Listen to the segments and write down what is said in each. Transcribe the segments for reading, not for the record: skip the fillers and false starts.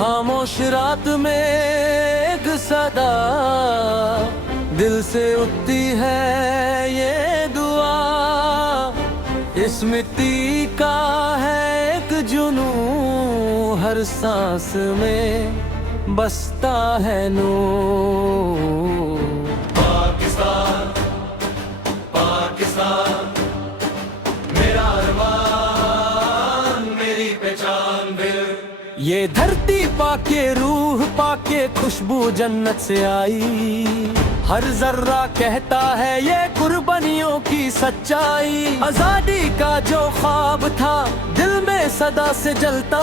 खामोश रात में एक सदा दिल से उठती है ये दुआ। इस मिट्टी का है एक जुनू, हर सांस में बसता है नूर। पाकिस्तान पाकिस्तान मेरा अरमान, मेरी पहचान दिल। ये धरती पाके रूह पाके खुशबू जन्नत से आई। हर जर्रा कहता है ये कुर्बानियों की सच्चाई। आजादी का जो ख्वाब था दिल में सदा से जलता।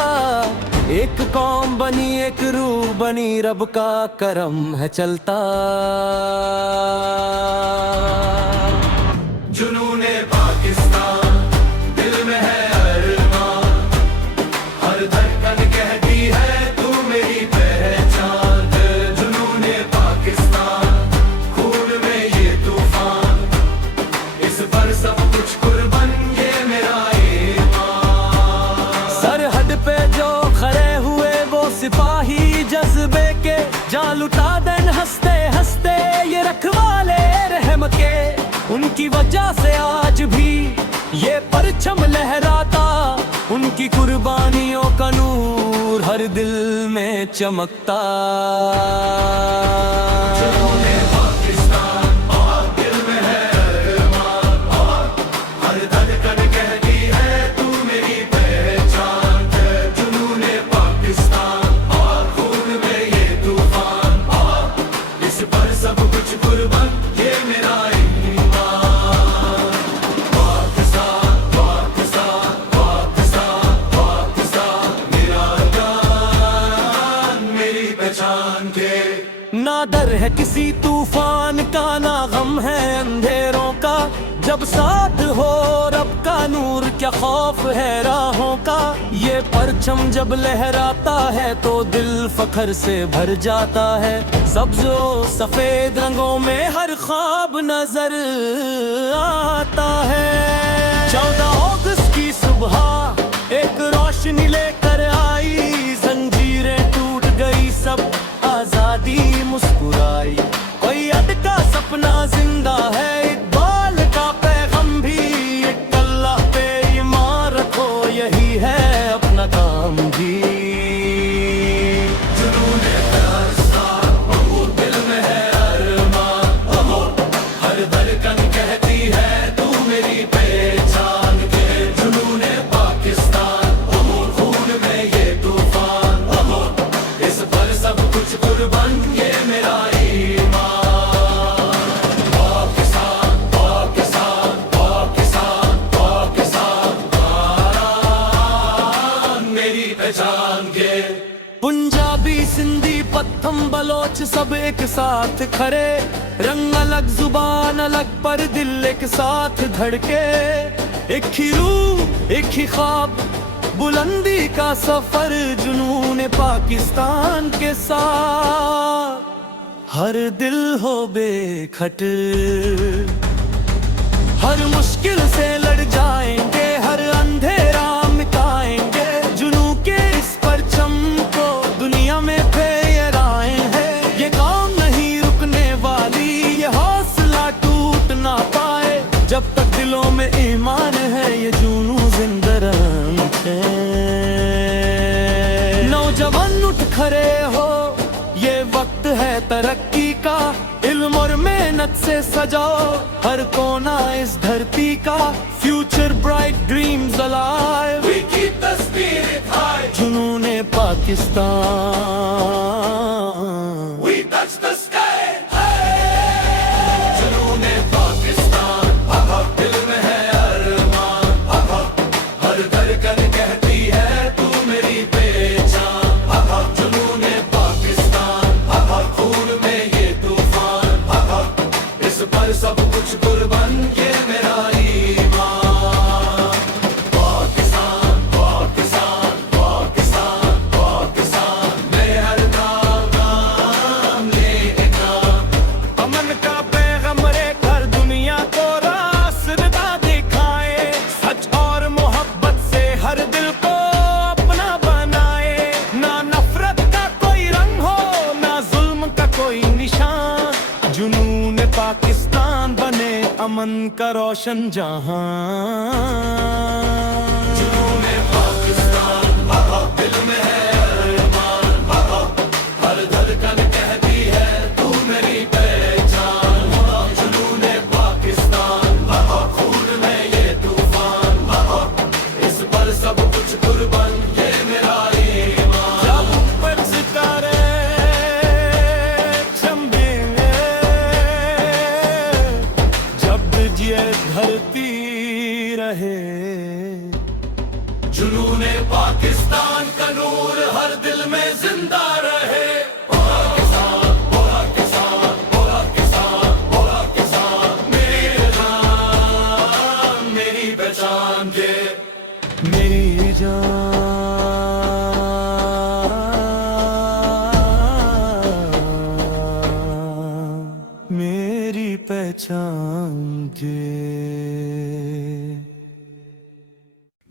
एक कौम बनी एक रूह बनी, रब का करम है चलता। जुनूने पाकिस्तान दिल में है अरमान, हर धड़कन कहती है तू मेरी पहचान। जुनूने पाकिस्तान खून में ये तूफान, इस पर सब कुछ कुर्बान ये मेरा ईमान। सरहद पे जो खड़े हुए वो सिपाही जज्बे के, जान लुटा देन हंसते हंसते ये रखवाले रहम के। उनकी वजह से आज भी ये परचम लहराता। उनकी कुर्बानियों का नूर हर दिल में चमकता। जुनूने पाकिस्तान और दिल में है अरमान, और हर धड़कन कहती है तू मेरी पहचान। जुनूने पाकिस्तान और खून में ये तूफान, और इस पर सब कुछ कुर्बान ये मेरा ईमान। पाकिस्तान पाकिस्तान पाकिस्तान पाकिस्तान मेरा अरमान, मेरी पहचान के। ना डर है किसी तूफान का, ना गम है अंधेरों का। जब साथ हो रब का नूर क्या खौफ है राहों का। ये परचम जब लहराता है तो दिल फख्र से भर जाता है। सब्ज और सफेद रंगों में हर ख्वाब नजर आता है। 14 अगस्त की सुबह एक रोशनी लेकर आई। जंजीरें टूट गई सब आजादी मुस्कुराई। कोई अटका सपना जिंदा है, इकबाल का पैगाम भी। अल्लाह पे ईमान रखो यही है अपना काम भी। जुनूने पाकिस्तान वो दिल में है अरमान, हर धड़कन कहती है तू मेरी पहचान के। जुनूने पाकिस्तान वो खून में ये तूफान, इस पर सब कुछ कुर्बान ये मेरा ईमान। पाकिस्तान पाकिस्तान पाकिस्तान पाकिस्तान मेरी पहचान के। पंजाबी सिंधी पत्थम बलोच सब एक साथ खड़े। रंग अलग जुबान अलग पर दिल एक साथ धड़के। एक ही रूह एक ही ख्वाब बुलंदी का सफर। जुनून पाकिस्तान के साथ हर दिल हो बेखट। हर मुश्किल से लड़ जाएंगे, हर अंधेरा मिटाएंगे। जुनू के इस परचम को दुनिया में फहराए हैं। ये कौम नहीं रुकने वाली, ये हौसला टूट ना पाए। जब तक दिलों में ईमान है ये जुनू जिंदा रहते। नौजवान उठ खड़े हो, ये वक्त है तरक्की का। इल्म और मेहनत से सजाओ हर कोना इस धरती का। Future bright dreams alive, We keep the spirit high, जुनून Pakistan. we touch the sky. जुनूने पाकिस्तान दिल में है अरमान, हर धड़कन कहती है तू मेरी पहचान। जुनूने पाकिस्तान खून में ये तूफान, इस पर सब कुछ कुर्बान ये मेरा ईमान। पाकिस्तान पाकिस्तान पाकिस्तान पाकिस्तान मैं हर काम ले काम। अमन का पैगाम लेकर दुनिया को रास्ता दिखाए। सच और मोहब्बत से हर दिल को अपना बनाए। ना नफरत जुनून पाकिस्तान बने अमन का रोशन जहां। जुनून पाकिस्तान दिल में है अरमान, हर धड़कन कहती है तू मेरी पहचान। जुनून पाकिस्तान खून में ये तूफान, इस पर सब कुछ कुर्बान ये मेरा ईमान। जब ऊपर सितारे चमकेंगे, जब ये धरती रहे, जुनून पाकिस्तान का नूर हर दिल में जिंदा रहे। बोला किसान, बोला किसान, बोला किसान, बोला किसान, मेरी जान मेरी पहचान के। मेरी जान मेरी पहचान के।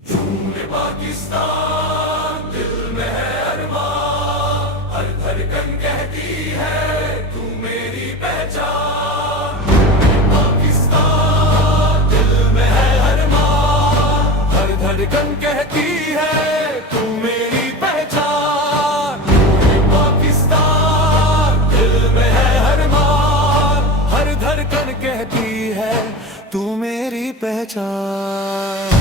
जुनून पाकिस्तान दिल में है अरमान, हर धड़कन कहती है तू मेरी पहचान। पाकिस्तान दिल में है अरमान, हर धड़कन कहती है तू मेरी पहचान। पाकिस्तान दिल में है अरमान, हर धड़कन कहती है तू मेरी पहचान।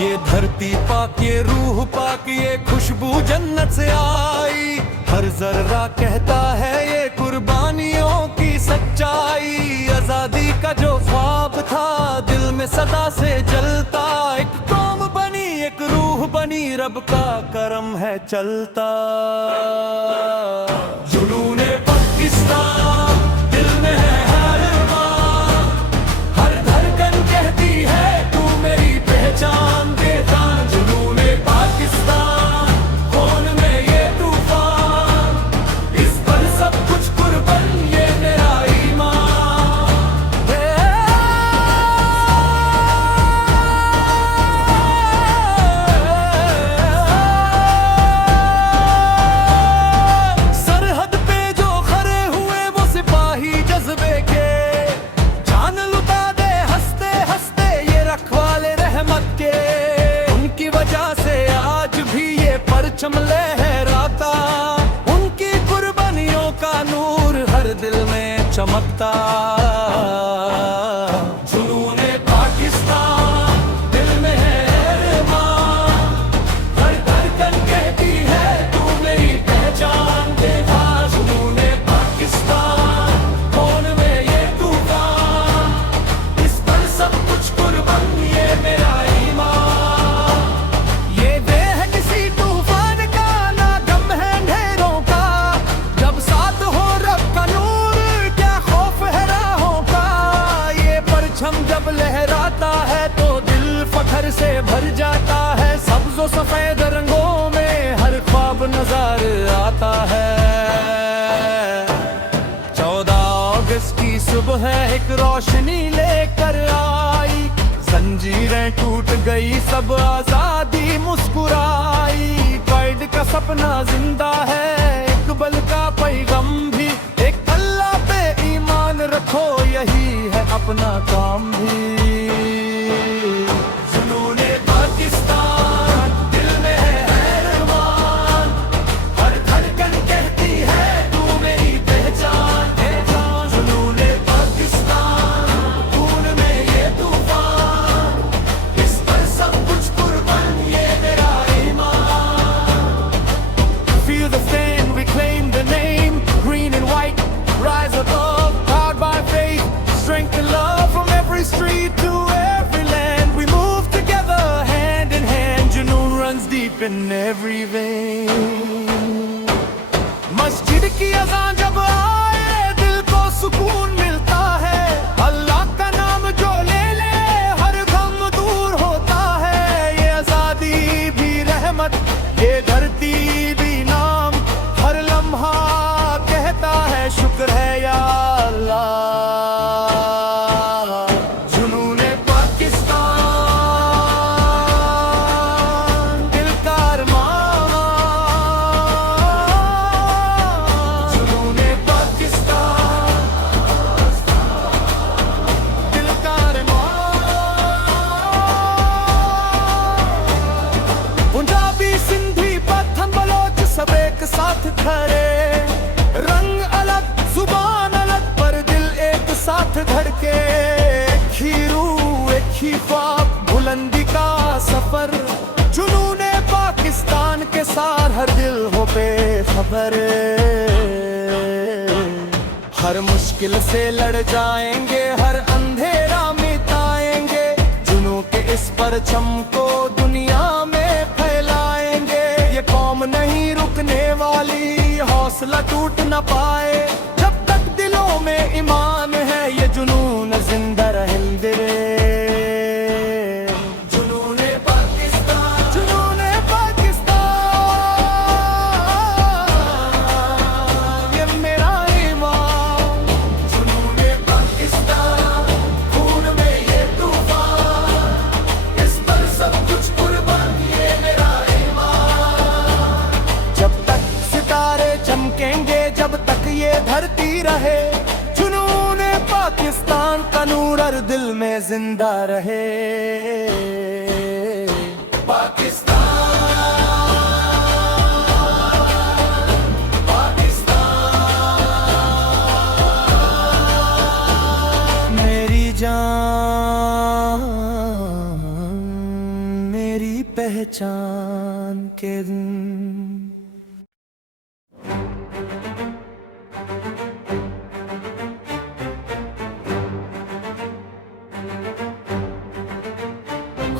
ये धरती पाक, ये रूह पाक, ये खुशबू जन्नत से आई। हर जर्रा कहता है ये कुर्बानियों की सच्चाई। आजादी का जो ख्वाब था दिल में सदा से जलता, एक कौम बनी एक रूह बनी, रब का करम है चलता। जुनून पाकिस्तान दिल में है अरमान, हर धड़कन कहती है तू मेरी पहचान देता। जुनून पाकिस्तान खून में ये तूफान, इस पर सब कुछ कुर्बान ये मेरा ईमान। सरहद पे जो खड़े हुए वो सिपाही जज्बे के, जान लुटा दे हंसते हंसते ये रखवाले रहमत के। उनकी वजह से आज भी ये परचम लहराता, उनकी कुर्बानियों का नूर हर दिल में चमकता। जुनून पाकिस्तान दिल में है अरमान, हर धड़कन कहती है तू मेरी पहचान देता। जुनून पाकिस्तान खून में ये तूफान, इस पर सब कुछ कुर्बान ये मेरा ईमान। ये देह है किसी तूफान का, ना गम है अंधेरों का। जब साथ हो रब का नूर क्या खौफ है राहों का। ये परचम जब लहराता है तो दिल फखर से भर जाता है। सब्ज़ व सफेद रंगों में हर ख्वाब नजर आता है। 14 अगस्त की सुबह एक रोशनी लेकर आई, जंजीरें टूट गई सब आजादी मुस्कुराई। कैद का सपना जिंदा है, इकबाल का पैगाम भी। एक अल्लाह पे ईमान रखो यही है अपना काम भी। जुनून पाकिस्तान दिल में है अरमान, हर धड़कन कहती है तू मेरी पहचान। जुनून पाकिस्तान खून में ये तूफान, इस पर सब कुछ कुर्बान ये मेरा ईमान। Feel the flame, reclaim the name, green and white, rise above, powered by faith, strength and love. From every street to every land, we move together, hand in hand. Junoon runs deep in every vein. मस्जिद की अज़ान जब आए दिल को सुकून मिलता है। अल्लाह का नाम जो ले ले हर गम दूर होता है। ये आज़ादी भी रहमत, ये धरती भी नाम, हर लम्हा कहता है शुक्र है या अल्लाह। जुनून पाकिस्तान दिल का अरमान, साथ धड़के, एक ही रूह एक ही ख्वाब, बुलंदी का सफर। जुनूने पाकिस्तान के साथ हर दिल हो बेखबर। हर मुश्किल से लड़ जाएंगे, हर अंधेरा मिटाएंगे, जुनून के इस परचम को दुनिया में फैलाएंगे। ये कौम नहीं रुकने वाली, हौसला टूट न पाए, जब तक दिलों में ईमान है ये जुनून जिंदा रहेंगे। जुनूने पाकिस्तान, जुनूने पाकिस्तान, ये मेरा ईमान। जुनूने पाकिस्तान, खून में ये तूफान, इस पर सब कुछ कुर्बान, ये मेरा ईमान। जब तक सितारे चमकेंगे, जब तक ये धरती रहे, जुनूने पाकिस्तान का नूर हर दिल में जिंदा रहे। पाकिस्तान, पाकिस्तान, मेरी जान, मेरी पहचान के दिन।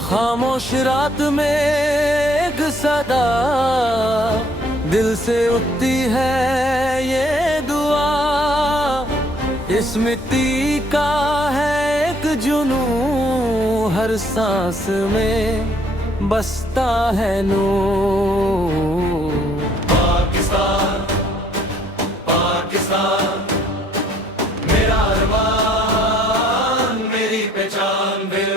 खामोश रात में एक सदा, दिल से उठती है ये दुआ। इस मिट्टी का है एक जुनून, हर सांस में बसता है नूर। पाकिस्तान, पाकिस्तान, मेरा अरमान, मेरी पहचान दिल।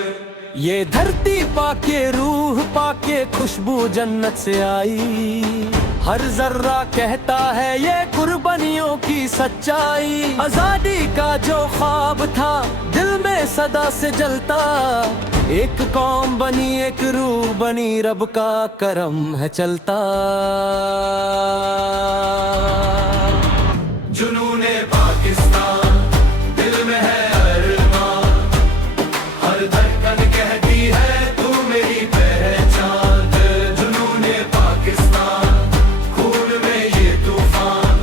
ये धरती पाके, रूह पाके, खुशबू जन्नत से आई। हर जर्रा कहता है ये कुर्बानियों की सच्चाई। आजादी का जो ख्वाब था दिल में सदा से जलता, एक कौम बनी एक रूह बनी, रब का करम है चलता। जुनूने पाकिस्तान, दिल में है अरमान, हर धड़कन कहती है तू मेरी पहचान। जुनूने पाकिस्तान, खून में ये तूफान,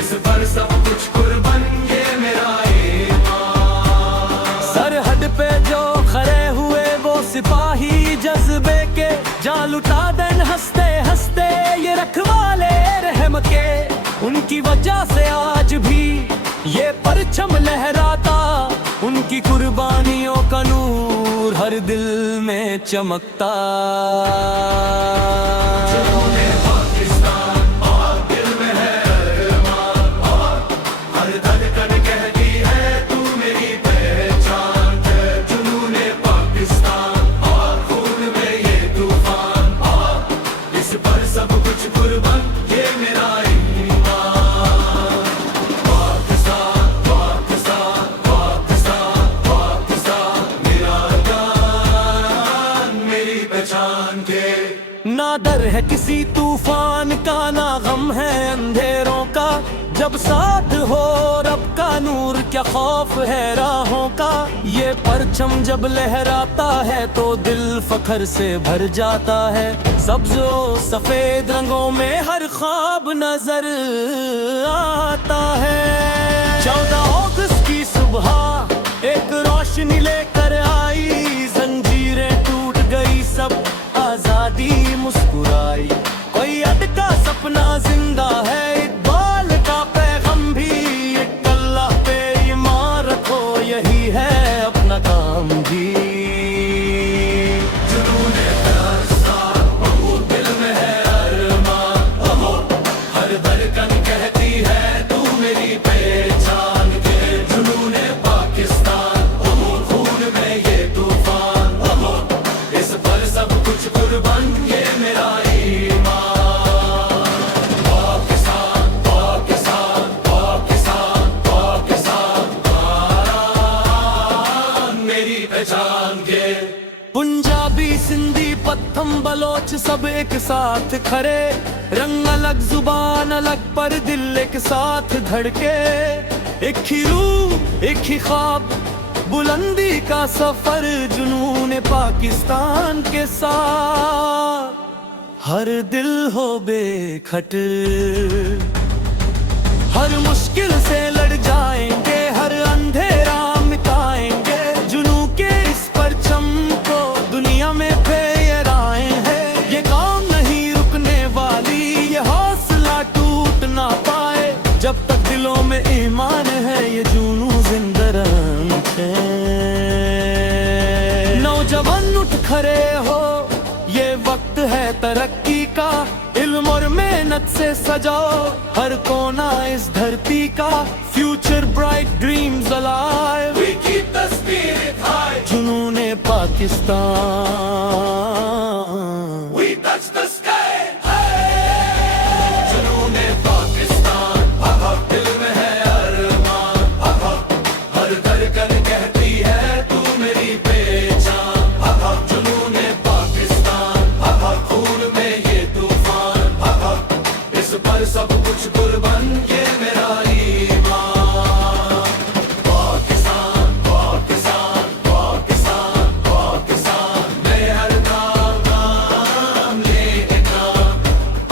इस पर सब कुछ कुर्बान, ये मेरा ईमान। सरहद पे जो खड़े हुए वो सिपाही जज्बे के, जान लुटा देन हंसते हंसते ये रखवाले रहम के। उनकी वजह से आज भी ये परचम लहराता, उनकी कुर्बानियों का नूर हर दिल में चमकता। जुनूने पाकिस्तान, और दिल में है अरमान, और हर धड़कन कहती है तू मेरी पहचान। जुनूने पाकिस्तान, और खून में ये तूफान, और इस पर सब कुछ कुर्बान, ये मेरा ईमान। पाकिस्तान, पाकिस्तान, पाकिस्तान, पाकिस्तान, मेरा जान, मेरी पहचान के। ना डर है किसी तूफान का, ना गम है अंधेरों का, जब साथ हो रब का नूर क्या खौफ है राहों का। ये परचम जब लहराता है तो दिल फख्र से भर जाता है। सब्ज और सफेद रंगों में हर ख्वाब नजर आता है। 14 अगस्त की सुबह एक रोशनी लेकर आई, जंजीरें टूट गई, सब आजादी मुस्कुराई। कोई अटका सपना जिंदा है, इकबाल का पैगाम भी, एक अल्लाह पे ईमान रखो, यही है अपना काम भी। जुनूने पाकिस्तान, दिल में है अरमान, हर धड़कन कहती है तू मेरी पहचान के। जुनूने पाकिस्तान, खून में ये तूफान, इस पर सब कुछ कुर्बान, ये मेरा ईमान। पाकिस्तान, पाकिस्तान, पाकिस्तान, पाकिस्तान, मेरी पहचान के। पंजाबी सिंधी पत्थम बलोच सब एक साथ खड़े, रंग अलग जुबान अलग पर दिल एक साथ धड़के। एक ही रूह एक ही ख्वाब, बुलंदी का सफर जुनून पाकिस्तान के साथ। हर दिल हो बेखट, हर मुश्किल से लड़ जाएंगे, हर अंधेरा मिटाएंगे। जुनून के इस परचम को दुनिया में फहराए हैं। ये कौम नहीं रुकने वाली, ये हौसला टूट ना पाए। जब तक दिलों में ईमान है, ये जुनून जिंदा रहे। नौजवान उठ खड़े हो, ये वक्त है तरक्की का। इल्म और मेहनत से सजाओ हर कोना इस धरती का। Future bright, dreams alive, We keep the spirit high. जुनून Pakistan. We touch the sky. Hey! जुनून पाकिस्तान, दिल में है अरमान। हर धड़कन कहती है तू मेरी पहचान। जुनून पाकिस्तान, खून में ये तूफान। इस पर सब कुछ कुर्बान, ये मेरा ईमान। पाकिस्तान, पाकिस्तान, पाकिस्तान, पाकिस्तान, मैं हर नाम लेगा।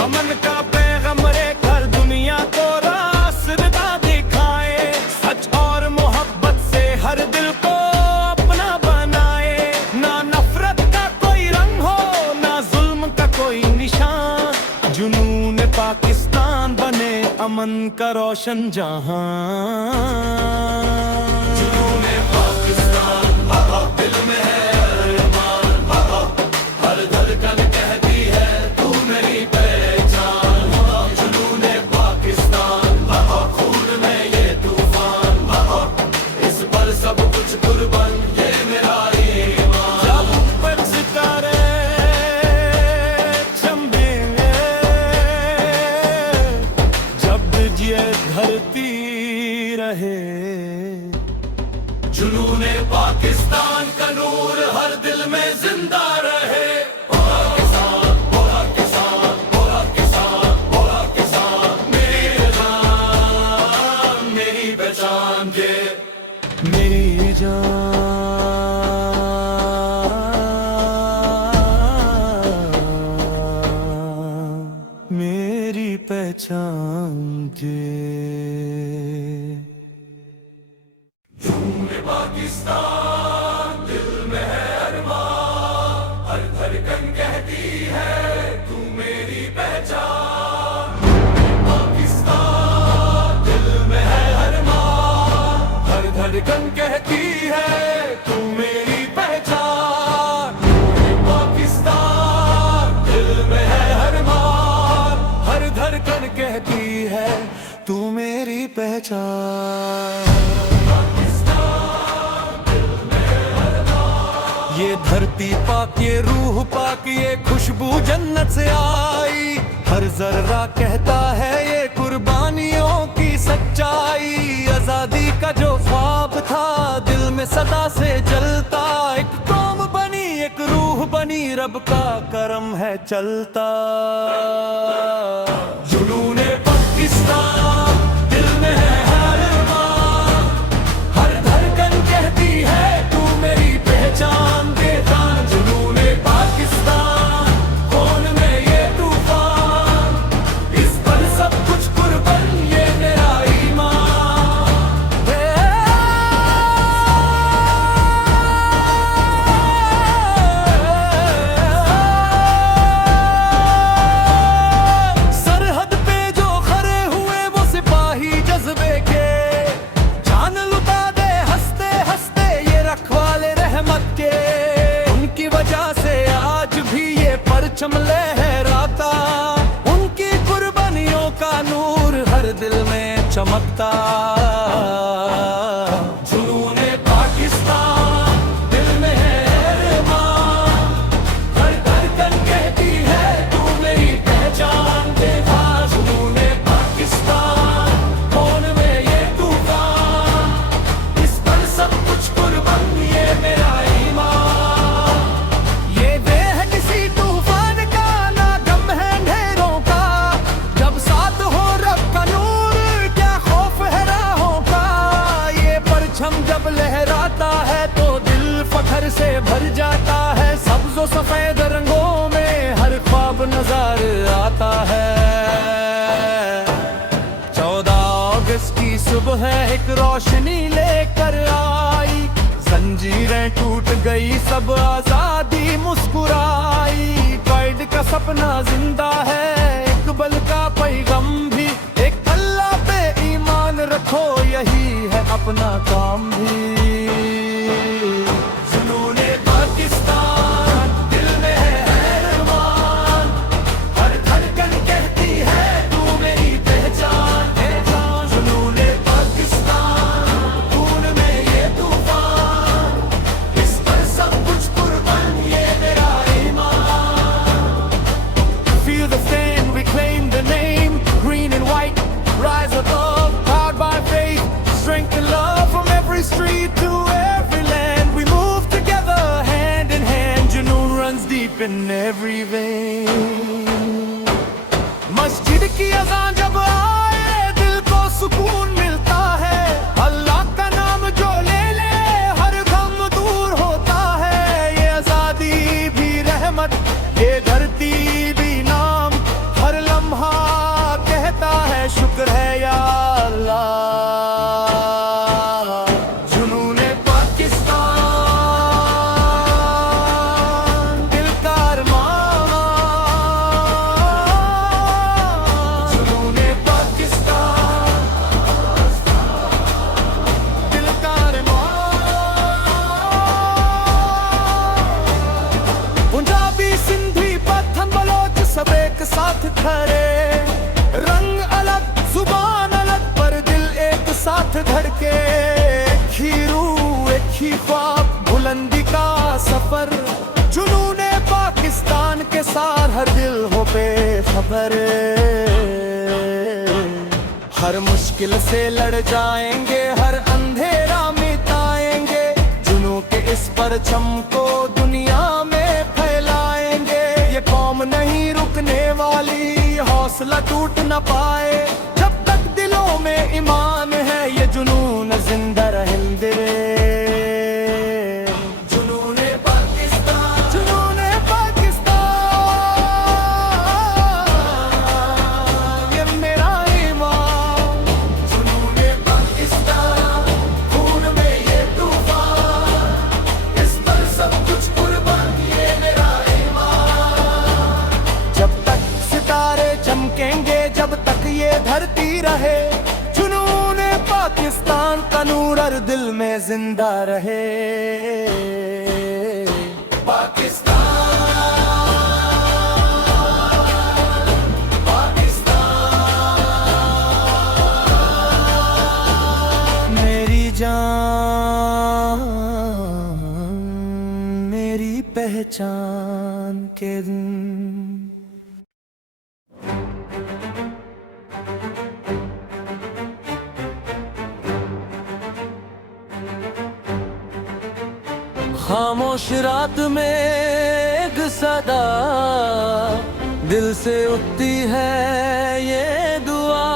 अमन का पैगम लेकर दुनिया को रास्ता दिखाए। सच और मोहब्बत से हर दिल को अपना बनाए। ना नफरत का कोई रंग हो, ना जुल्म का कोई निशान। जुनून पाकिस्तान बने अमन का रोशन जहां। जुनून पाकिस्तान, दिल में है अरमान। हर धड़कन कहती है तू मेरी पहचान। जुनून पाकिस्तान, खून में ये तूफान। इस पर सब कुछ कुर्बान, ये मेरा ईमान। जब ऊपर सितारे चमकेंगे, जब ये धरती रहे। जुनून पाकिस्तान का नूर हर दिल में जिंदा रहे। पाकिस्तान, पाकिस्तान, पाकिस्तान, पाकिस्तान, मेरी जान, मेरी पहचान के। मेरी जान, मेरी पहचान के। जुनून पाकिस्तान, दिल में है अरमान। हर धड़कन कहती है तू मेरी पहचान। पाकिस्तान, दिल में है अरमान। हर धड़कन कहती है तू मेरी पहचान। पाकिस्तान, दिल में है अरमान। हर धड़कन कहती है तू मेरी पहचान। ये धरती पाक, ये रूह पाक, ये खुशबू जन्नत से आई। हर जर्रा कहता है ये कुर्बानियों की सच्चाई। आजादी का जो ख्वाब था दिल में सदा से जलता। एक कौम बनी, एक रूह बनी, रब का करम है चलता। जुनून पाकिस्तान, दिल में है अरमान। हर धड़कन कहती है तू मेरी पहचान देता। जुनून पाकिस्तान, खून में ये तूफान। इस पर सब कुछ कुर्बान, ये मेरा ईमान। सरहद पे जो खड़े हुए वो सिपाही जज्बे के। जान लुटा दे हंसते हंसते ये रखवाले रहमत के। उनकी वजह से आज भी ये परचम लहराता। उनकी कुर्बानियों का नूर हर दिल में चमकता। जुनून पाकिस्तान, दिल में है अरमान। हर धड़कन कहती है तू मेरी पहचान देता। जुनून पाकिस्तान, खून में ये तूफान। इस पर सब कुछ कुर्बान, ये मेरा ईमान। ये देह है किसी तूफान का, ना गम है अंधेरों का। जब साथ हो रब का नूर, क्या खौफ है राहों का। इसकी सुबह एक रोशनी लेकर आई। जंजीरें टूट गई, सब आजादी मुस्कुराई। गाइड का सपना जिंदा है, इकबाल का पैगाम भी। एक अल्लाह पे ईमान रखो, यही है अपना काम भी। जुनूने पाकिस्तान दिल में है अरमान, हर धड़कन कहती है तू मेरी पहचान। जुनूने पाकिस्तान, खून में ये तूफान, इस पर सब कुछ कुर्बान, ये मेरा ईमान। Feel the flame, reclaim the name, green and white, rise above, powered by faith, strength and love. From every street to every land, we move together, hand in hand. Junoon runs deep in every vein. मस्जिद की अज़ान जब आए, दिल को सुकून मिलता है। अल्लाह का नाम जो ले ले, हर गम दूर होता है। ये आजादी भी रहमत, ये धरती भी नाम, हर लम्हा कहता है शुक्र है या अल्लाह। जुनूने पाकिस्तान, दिल का अरमान। जुनूने पाकिस्तान, दिल का अरमान। पंजाबी, सिंधी, पठान, बलोच सब एक साथ खड़े। रंग अलग, जुबान अलग, पर दिल एक साथ धड़के। एक ही रूह, एक ही ख्वाब, बुलंदी का सफर। जुनूने पाकिस्तान के साथ हर दिल हो बेखबर। हर मुश्किल से लड़ जाएंगे, हर अंधेरा मिटाएंगे। जुनून के इस परचम को दुनिया में फैलाएंगे। ये कौम नहीं रुकने वाली, हौसला टूट न पाए। जब तक दिलों में ईमान है, ये जुनून जिंदा रहेंगे। जुनूने पाकिस्तान, जुनूने पाकिस्तान, ये मेरा ईमान। जुनूने पाकिस्तान, खून में ये तूफान, इस पर सब कुछ कुर्बान, ये मेरा ईमान। जब तक सितारे चमकेंगे, जब तक ये धरती रहे, जुनूने पाकिस्तान का नूर हर दिल में जिंदा रहे। पाकिस्तान, पाकिस्तान, मेरी जान, मेरी पहचान के दिन। खामोश रात में एक सदा, दिल से उठती है ये दुआ।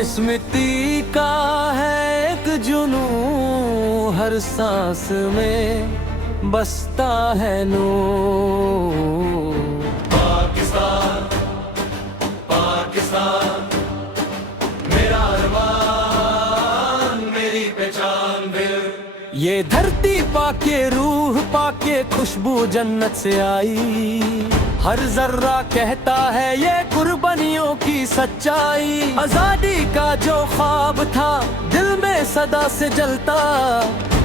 इस मिट्टी का है एक जुनून, हर सांस में बसता है नूर। पाकिस्तान, पाकिस्तान, मेरा अरमान, मेरी पहचान दिल। ये धरती पाके, रूह पाके, खुशबू जन्नत से आई। हर जर्रा कहता है ये कुर्बानियों की सच्चाई। आजादी का जो ख्वाब था, दिल में सदा से जलता।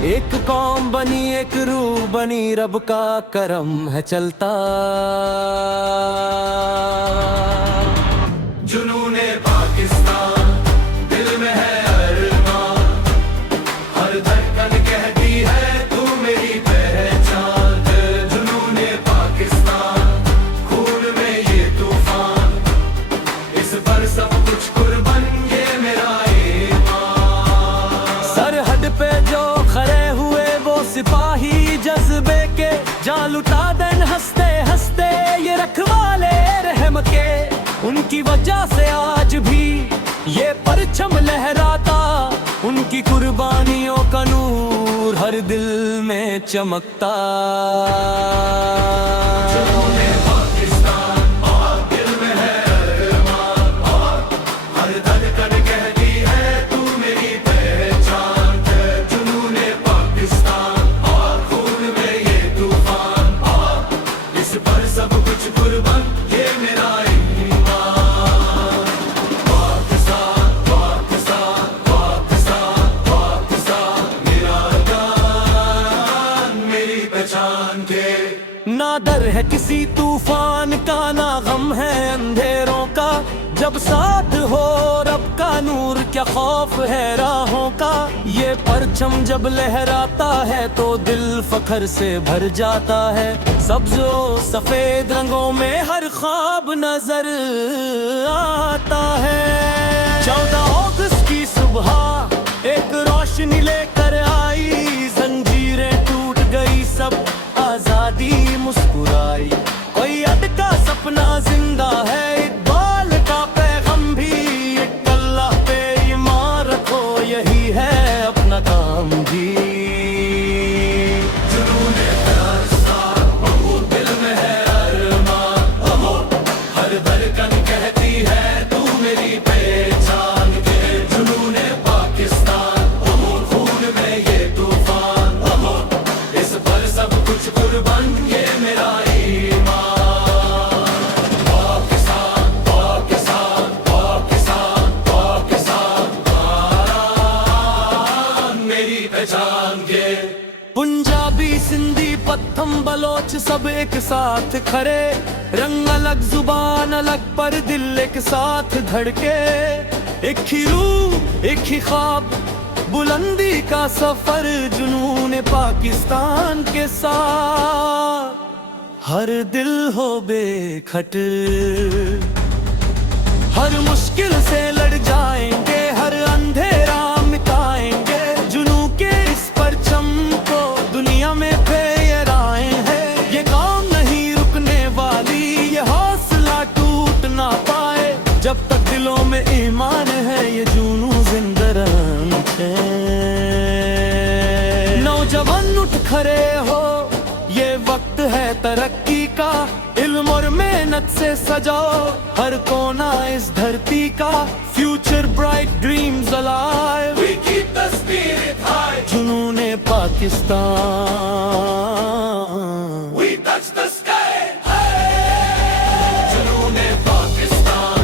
एक कौम बनी, एक रूह बनी, रब का करम है चलता। जुनूने पाकिस्तान, दिल में है अरमान, हर धड़कन कहती है तू मेरी पहचान। जुनूने पाकिस्तान, खून में ये तूफान, इस पर सब कुछ कुर्बान, ये मेरा ईमान। सरहद पे जो खड़े हुए वो सिपाही जज्बे के, जान लुटा देन हंसते हंसते ये रखवाले रहम के। उनकी वजह से आज भी ये परचम लहराता, उनकी कुर्बानियों का नूर हर दिल में चमकता। जुनूने पाकिस्तान, और दिल में है अरमान, और हर धड़कन धड़कन कहती है तू मेरी पहचान है। जुनूने पाकिस्तान और खून में ये तूफान और इस पर सब कुछ कुर्बान ये मेरा ईमान। पाकिस्तान पाकिस्तान पाकिस्तान पाकिस्तान मेरा जान मेरी पहचान के। ना डर है किसी तूफान का, ना गम है अंधेरों का। जब साथ हो रब का नूर, क्या खौफ है राहों का। ये परचम जब लहराता है तो दिल फख्र से भर जाता है। सब्ज़ो सफेद रंगों में हर ख्वाब नजर आता है। 14 अगस्त की सुबह एक रोशनी लेकर आई, जंजीरें टूट गई सब आजादी मुस्कुराई। कोई अटका सपना जिंदा है, इकबाल का पैगाम भी। एक अल्लाह पे ईमान रखो, यही है अपना काम भी। जुनूने फलस्तीन बहु दिल में है अरमान, हर धड़कन कहती है तू मेरी पहचान के। जुनूने पाकिस्तान खून में ये तूफान, इस पर सब कुछ कुर्बान ये मेरा ईमान। पाकिस्तान पाकिस्तान पाकिस्तान पाकिस्तान मेरी पहचान के। पंजाबी सिंधी पत्थम बलोच सब एक साथ खड़े। रंग अलग जुबान अलग पर दिल एक साथ धड़के। एक ही रूह एक ही ख्वाब, बुलंदी का सफर। जुनून पाकिस्तान के साथ हर दिल हो बेखट। हर मुश्किल से लड़ जाएंगे, हर अंधेरा मिटाएंगे। जुनू के इस परचम को दुनिया में फहराए हैं। ये कौम नहीं रुकने वाली, ये हौसला टूट ना पाए। जब तक दिलों में ईमान है ये जुनू जिंदा रहे। नौजवान उठ खड़े हो, ये वक्त है तरक्की का। इल्म और मेहनत से सजाओ हर कोना इस धरती का। Future bright dreams alive, We keep the spirit high, जुनूने Pakistan. we touch the sky high। जुनूने पाकिस्तान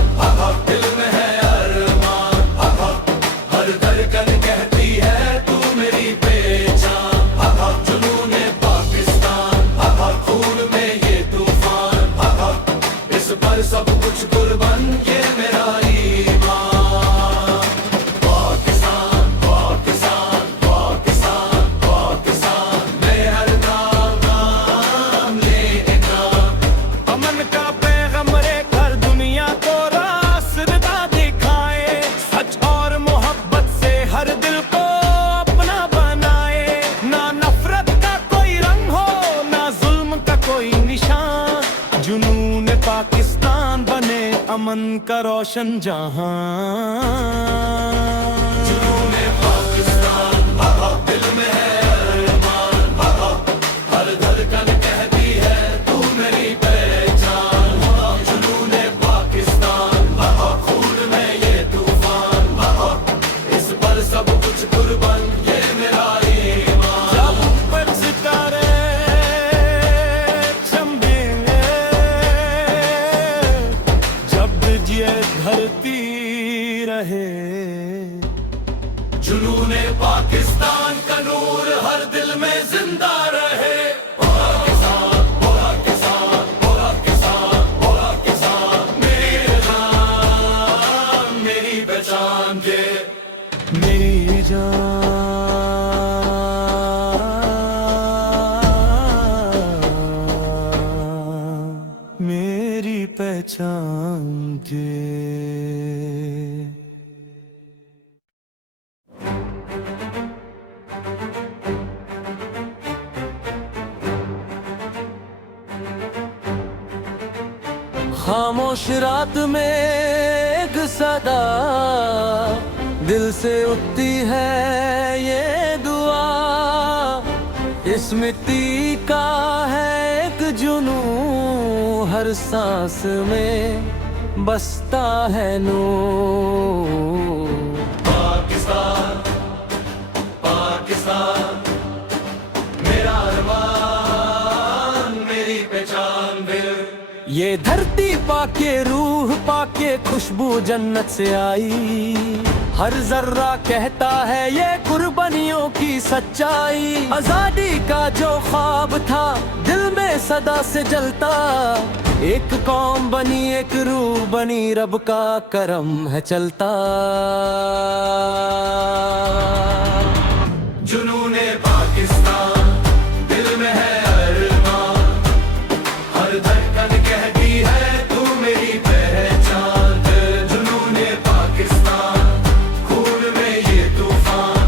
दिल में है अरमान, हर धड़कन कहती है तू मेरी पहचान। जुनूने पाकिस्तान खून में ये तूफान, इस पर सब कुछ कुर्बान ये मेरा ईमान। पाकिस्तान पाकिस्तान पाकिस्तान पाकिस्तान मैं हर नाम लेगा। अमन का पैगाम लेकर दुनिया को रास्ता दिखाए। सच और मोहब्बत से हर दिल को अपना बनाए। ना नफरत का कोई रंग हो, ना जुल्म का कोई निशान। जुनून पाकिस्तान बने अमन का रोशन जहां। जुनूने पाकिस्तान दिल में है अरमान, हर धड़कन कहती है तू मेरी पहचान। जुनूने पाकिस्तान खून में ये तूफान, इस पर सब कुछ कुर्बान ये मेरा ईमान। जब ऊपर सितारे चमकेंगे, जब ये धरती रहे। जुनूने पाकिस्तान का नूर हर दिल में जिंदा रहे। पाकिस्तान पाकिस्तान पाकिस्तान पाकिस्तान मेरी जान मेरी पहचान के। मेरी जान मेरी पहचान के। खामोश रात में एक सदा दिल से उठती है ये दुआ। इस मिट्टी का है एक जुनून, हर सांस में बसता है नूर। पाकिस्तान पाकिस्तान मेरा अरमान मेरी पहचान फिर। ये धरती पाके रूह पाके खुशबू जन्नत से आई, हर जर्रा कहता है ये कुर्बानियों की सच्चाई। आजादी का जो ख्वाब था दिल में सदा से जलता, एक कौम बनी एक रूह बनी, रब का करम है चलता। जुनूने पाकिस्तान दिल में है अरमान, हर धड़कन कहती है तू मेरी पहचान। जुनूने पाकिस्तान खून में ये तूफान,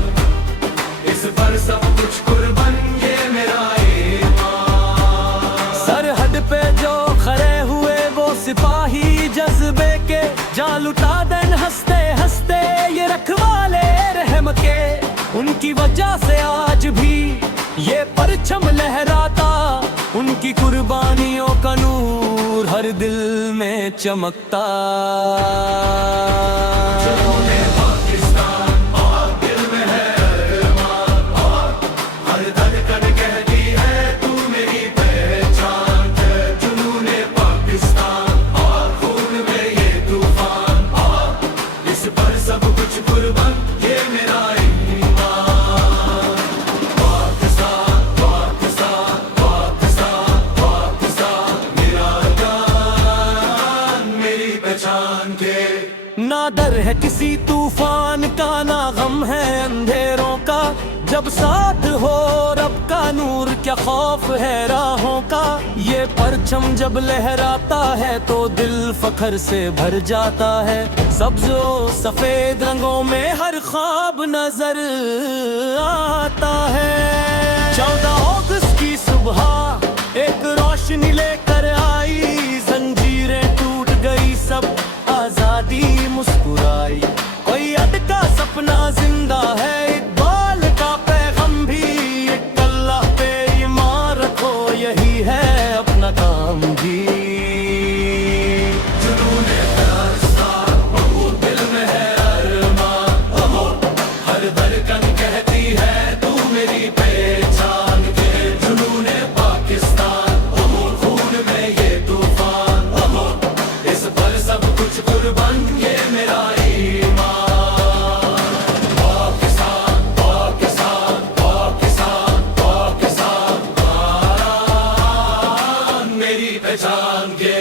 इस पर सब कुछ कुर्बान ये मेरा ईमान। सरहद पे जो खड़े हुए वो सिपाही जज्बे के, जान लुटा देन हंसते हंसते ये रखवाले रहम के। उनकी वजह से आज भी ये परचम लहराता, उनकी कुर्बानियों का नूर हर दिल में चमकता। जुनूने पाकिस्तान और दिल में है अरमान, और हर धड़कन कहती है तू मेरी पहचान। जुनूने पाकिस्तान और खून में ये तूफान, और इस पर सब कुछ कुर्बान ये मेरा ईमान। पाकिस्तान पाकिस्तान पाकिस्तान पाकिस्तान मेरा जान मेरी पहचान के। ना डर है किसी तूफान का, ना गम है अंधेरों का, जब साथ हो रब का नूर क्या खौफ है राहों का। ये परचम जब लहराता है तो दिल फखर से भर जाता है, सब्ज और सफेद रंगों में हर ख्वाब नजर आता है। 14 अगस्त की सुबह एक रोशनी लेकर आई, जंजीरें टूट गई सब आजादी मुस्कुराई। कोई अटका सपना जिंदा है, इकबाल का पैगाम भी, एक अल्लाह पे ईमान रखो यही है अपना काम भी। जुनूने पाकिस्तान वो दिल में है अरमान, हर धड़कन कहती है तू मेरी पहचान के। जुनूने पाकिस्तान खून में ये तूफान, इस पर सब कुछ कुर्बान ये मेरा ईमान। पाकिस्तान पाकिस्तान पाकिस्तान पाकिस्तान मेरी पहचान के।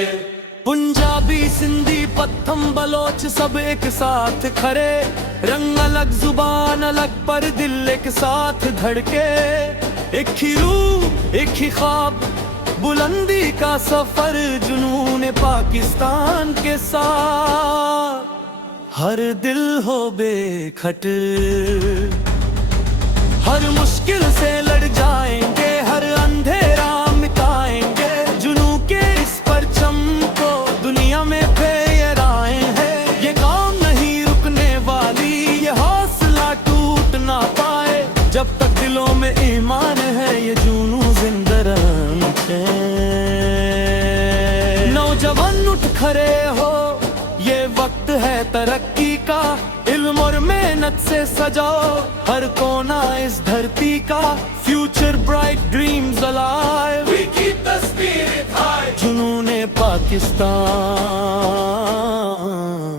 पंजाबी सिंधी पत्थम बलोच सब एक साथ खड़े, रंग अलग जुबान अलग पर दिल एक साथ धड़के। एक ही रूह एक ही ख्वाब बुलंदी का सफर, जुनून पाकिस्तान के साथ हर दिल हो बेखट। हर मुश्किल से लड़ जाएंगे, हर अंधेरा मिटाएंगे, जुनू के इस परचम को दुनिया में फहराए हैं। ये कौम नहीं रुकने वाली, ये हौसला टूट ना पाए, जब तक दिलों में ईमान है ये जुनू जिंदा रहे। नौजवान उठ खड़े हो, ये वक्त है तरक्की का, इल्म और मेहनत से सजाओ हर कोना इस धरती का। Future bright dreams alive, We keep the spirit high, जुनूने Pakistan.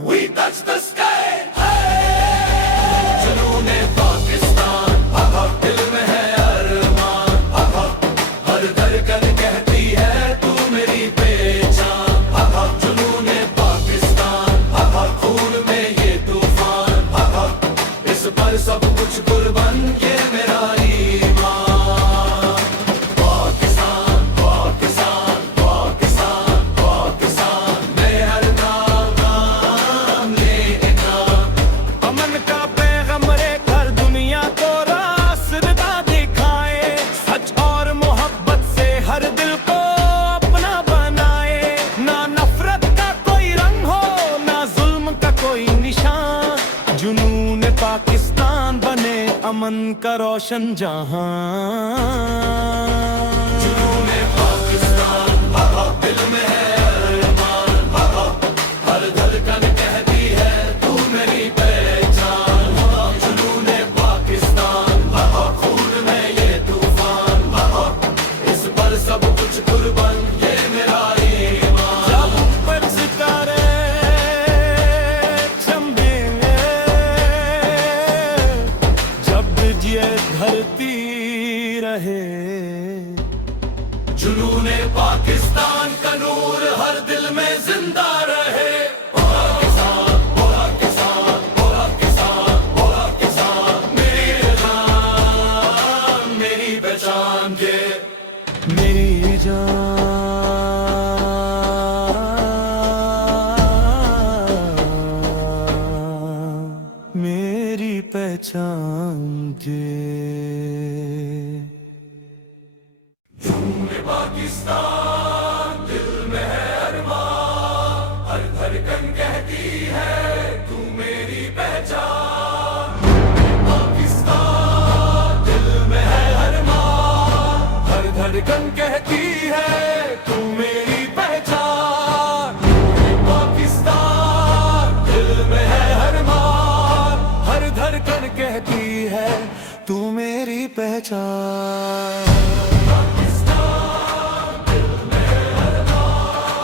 we touch the sky. जुनूने पाकिस्तान दिल में है अरमान, हर धड़कन कहती है तू मेरी पहचान। जुनूने पाकिस्तान खून में ये तूफान, इस पर सब कुछ कुर्बान ये मेरा ईमान। पाकिस्तान पाकिस्तान पाकिस्तान पाकिस्तान मैं हर नाम लेना। अमन का पैगाम लेकर दुनिया को रास्ता दिखाए, सच और मोहब्बत से हर दिल को अपना बनाए। ना नफरत का कोई रंग हो, ना जुल्म का कोई निशान, जुनून पाकिस्तान बने अमन का रोशन जहां। जुनूने पाकिस्तान दिल में है अरमान, हर बढ़ती रहे। जुनूने पाकिस्तान का नूर हर दिल में जिंदा रहे। बोला किसान, बोला किसान, बोला किसान, बोला किसान। मेरी जान, मेरी पहचान के, मेरी जान, मेरी पहचान के। जुनूने पाकिस्तान दिल में है अरमान, हर धड़कन कहती है तू मेरी पहचान। पाकिस्तान दिल में है अरमान, हर धड़कन कहती है तू मेरी पहचान। पाकिस्तान दिल में है अरमान, हर धड़कन कहती है तू मेरी पहचान।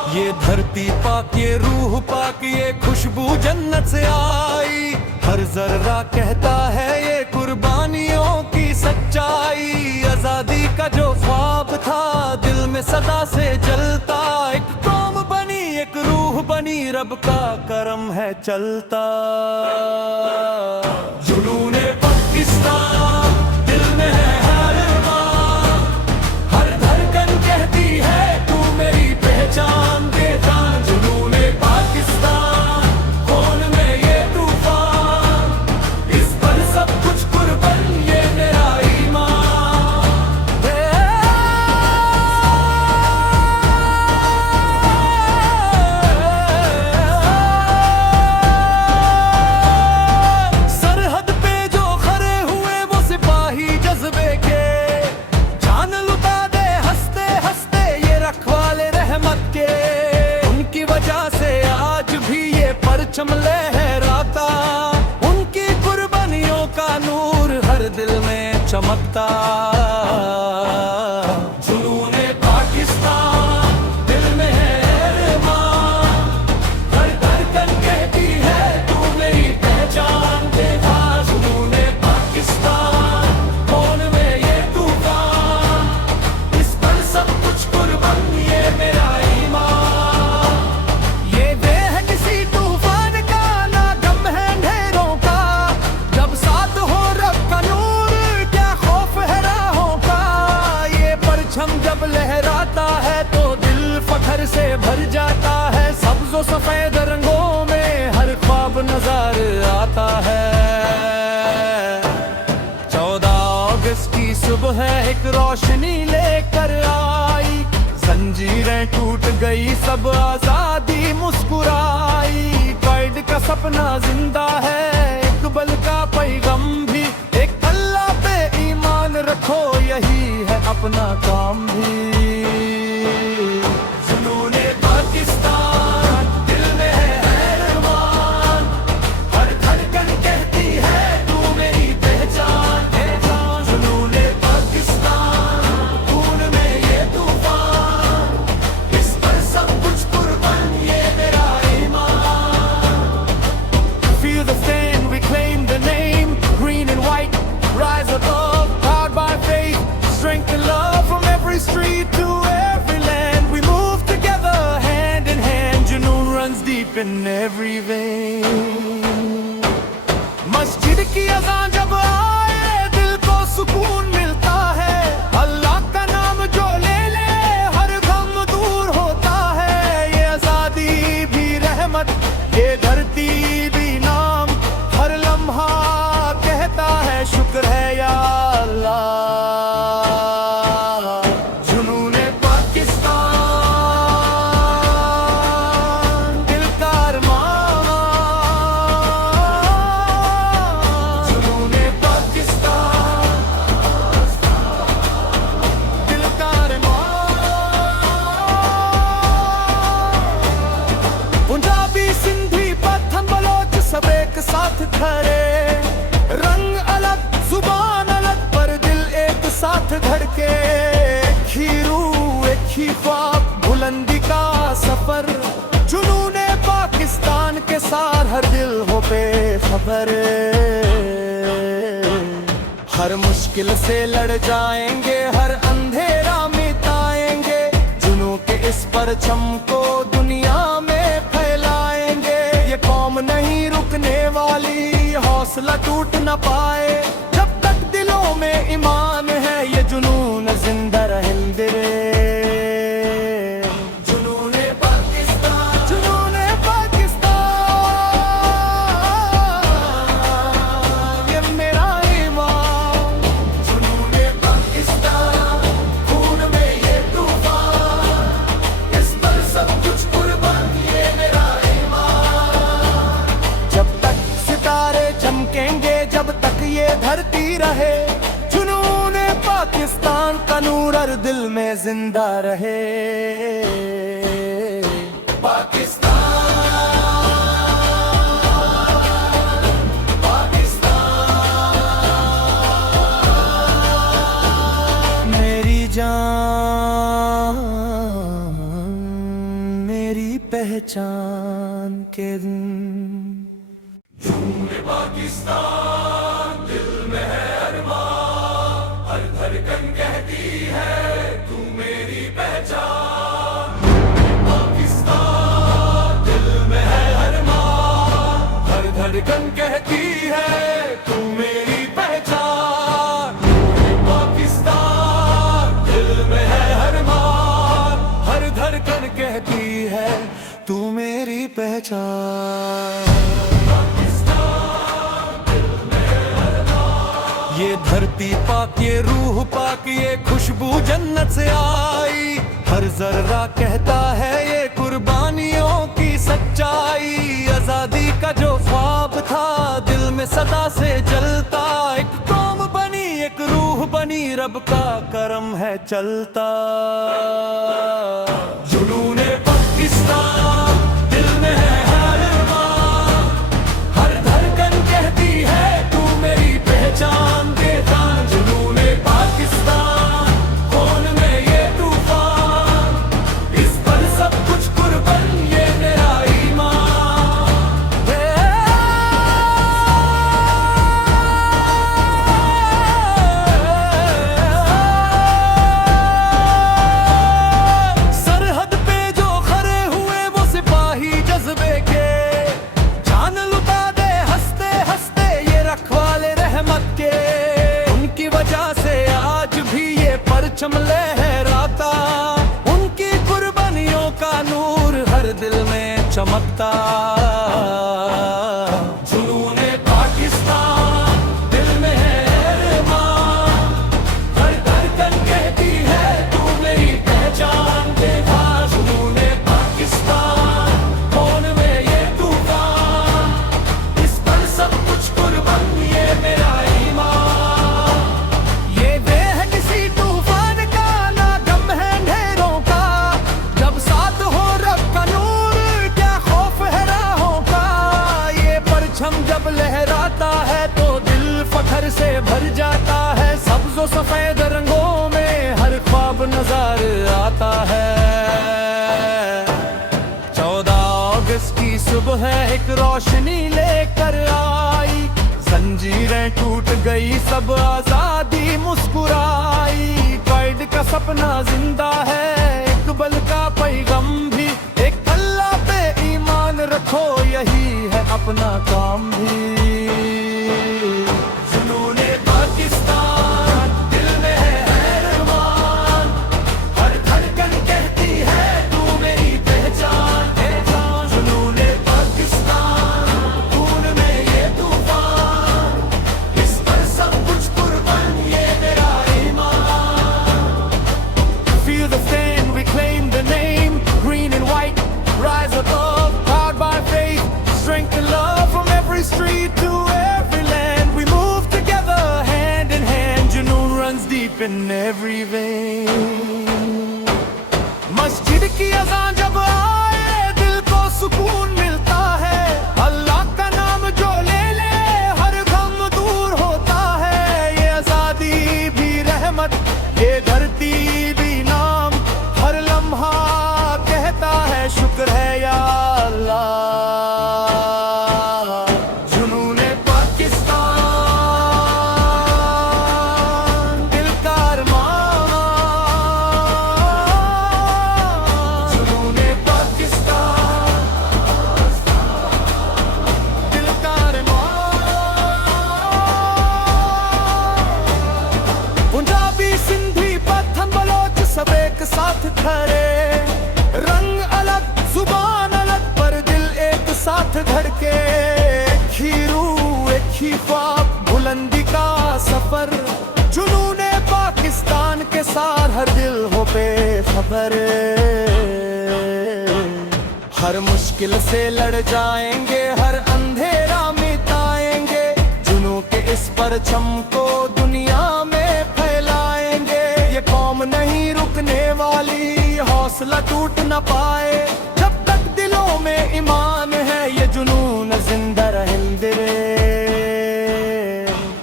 ये धरती पाक, ये रूह पाक, ये खुशबू जन्नत से आई। हर जर्रा कहता है ये कुर्बानियों की सच्चाई। आजादी का जो ख्वाब था दिल में सदा से जलता, एक कौम बनी, एक रूह बनी, रब का करम है चलता। जुनूने पाकिस्तान दिल में है अरमान, हर धड़कन कहती है तू मेरी पहचान देता। जुनूने पाकिस्तान, खून में ये तूफान, इस पर सब कुछ कुर्बान, ये मेरा ईमान। सरहद पे जो खड़े हुए वो सिपाही जज्बे के, जान लुटा दे हंसते हंसते ये रखवाले रहमत के। उनकी वजह से आज भी ये परचम लहराता, उनकी कुर्बानियों का नूर हर दिल में चमकता। जुनूने पाकिस्तान दिल में है अरमान, हर धड़कन कहती है तू मेरी पहचान देता। जुनूने पाकिस्तान, खून में ये तूफान, इस पर सब कुछ कुर्बान, ये मेरा ईमान। ये देह है किसी तूफान का, ना गम है अंधेरों का। जब साथ हो रब का नूर, क्या खौफ है राहों का। ये परचम जब लहराता है तो दिल फख्र से भर जाता है। सब्ज़ो सफेद रंगों में हर ख्वाब नजर आता है। 14 अगस्त की सुबह एक रोशनी लेकर आई, जंजीरें टूट गई, सब आजादी मुस्कुराई। कैद का सपना जिंदा है, इकबाल का पैगाम भी। एक अल्लाह पे ईमान रखो, यही है अपना काम भी। जुनूने पाकिस्तान दिल में है अरमान, हर धड़कन कहती है तू मेरी पहचान देता। जुनूने पाकिस्तान, खून में ये तूफान, इस पर सब कुछ कुर्बान, ये मेरा ईमान। Feel the stand, reclaim the name, green and white, rise above, powered by faith, strength and love. From every street to every land, we move together, hand in hand. Junoon runs deep in every vein. मस्जिद की अज़ान जब आए, दिल को सुकून मिलता है। अल्लाह का नाम जो ले ले, हर गम दूर होता है। ये आजादी भी रहमत, ये धरती भी नाम, हर लम्हा कहता है शुक्र है या अल्लाह। जुनूने पाकिस्तान, दिल का अरमान। जुनूने पाकिस्तान, दिल का अरमान। पंजाबी, सिंधी, पठान, बलोच सब एक साथ खड़े। रंग अलग, जुबान अलग, पर दिल एक साथ धड़के। एक ही रूह, एक ही ख्वाब, बुलंदी का सफर। जुनूने पाकिस्तान के साथ हर दिल हो बेखबर। हर मुश्किल से लड़ जाएंगे, हर अंधेरा मिटाएंगे, जुनून के इस परचम को दुनिया में फैलाएंगे। ये कौम नहीं रुकने वाली, हौसला टूट न पाए, जब तक दिलों में ईमान है ये जुनून जिंदा रहेंगे। जुनूने पाकिस्तान, जुनूने पाकिस्तान, ये मेरा ईमान। जुनूने पाकिस्तान, खून में ये तूफान, इस पर सब कुछ कुर्बान, ये मेरा ईमान। जब तक सितारे चमकेंगे, जब तक ये धरती रहे, जुनूने पाकिस्तान का नूर हर दिल में जिंदा रहे। पाकिस्तान, पाकिस्तान, मेरी जान, मेरी पहचान के दिन। पाकिस्तान दिल में है अरमान, हर धड़कन कहती है तू मेरी पहचान। पाकिस्तान दिल में है अरमान, हर धड़कन कहती है तू मेरी पहचान। पाकिस्तान दिल में है अरमान, हर धड़कन कहती है तू मेरी पहचान। ये धरती पाक, ये रूह पाक, ये खुशबू जन्नत से आई, हर जर्रा कहता है ये कुर्बानियों की सच्चाई। आजादी का जो ख्वाब था दिल में सदा से जलता, एक कौम बनी, एक रूह बनी, रब का करम है चलता। जुनूने पाकिस्तान दिल में है अरमान, हर धड़कन कहती है तू मेरी पहचान। बेजान जुनूने पाकिस्तान, खून में ये तूफान, इस पर सब कुछ कुर्बान, ये मेरा ईमान। सरहद पे जो खड़े हुए वो सिपाही जज्बे के, जान लुटा दे हंसते हंसते ये रखवाले रहमत के। उनकी वजह से आज भी ये परचम लहराता, उनकी कुर्बानियों का नूर हर दिल में चमकता। जुनूने पाकिस्तान दिल में है अरमान, हर धड़कन कहती है तू मेरी पहचान। देखा जुनूने पाकिस्तान, खून में ये तूफान, इस पर सब कुछ कुर्बान, ये मेरा ईमान। ये देह किसी तूफान का, ना गम है अंधेरों का, जब साथ हो रब का नूर क्या खौफ है राहों का। ये परचम जब लहराता है तो दिल फख्र से भर जाता है, सब्ज़ो सफेद रंगों में हर ख्वाब नजर आता है। 14 अगस्त की सुबह एक रोशनी लेकर आई, जंजीरें टूट गई, सब आजादी मुस्कुराई। कैद का सपना जिंदा है, इकबाल का पैगाम भी, एक अल्लाह पे ईमान रखो, यही है अपना काम भी। जुनूने पाकिस्तान दिल में है अरमान, हर धड़कन कहती है तू मेरी पहचान। जुनूने पाकिस्तान, खून में ये तूफान, इस पर सब कुछ कुर्बान, ये मेरा ईमान। Feel the flame, reclaim the name, green and white, rise above, powered by faith, strength and love, from every street to every खरे। रंग अलग जुबान अलग पर दिल एक साथ धड़के। एक ही रूह एक ही ख्वाब बुलंदी का सफर। जुनूने पाकिस्तान के सार हर दिल हो बेखबर। हर मुश्किल से लड़ जाएंगे हर अंधेरा मिटाएंगे। जुनून के इस परचम को दुनिया में फैलाएंगे। ये कौम नहीं रुकने वाली हौसला टूट न पाए। जब तक दिलों में ईमान है ये जुनून जिंदा रहेंगे।